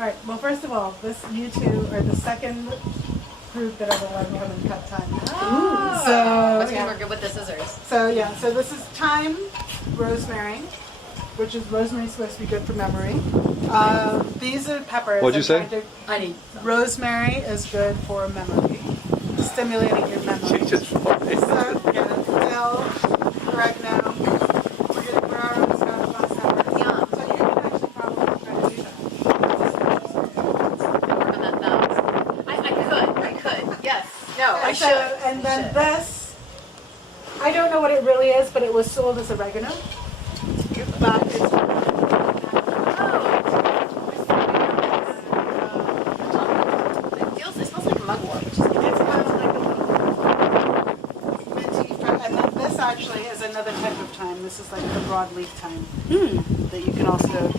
All right. Well, first of all, you two are the second group that I've allowed to come and cut thyme. Oh. So Must mean we're good with the scissors. So this is thyme, rosemary, which is rosemary's supposed to be good for memory. These are peppers. What'd you say? Honey. Rosemary is good for memory, stimulating your memory. She just farted. So dill, oregano. We're getting guararos, scotch bonnet pepper. Yum. So you can actually probably try to do Work on that though. I could. Yes. No, that. I And so, should. and then this, I don't know what it really is, but it was sold as oregano. But it's It smells like mugwort, which is It's kind of like a little minty, and then this actually is another type of thyme. This is like the broadleaf thyme that you can also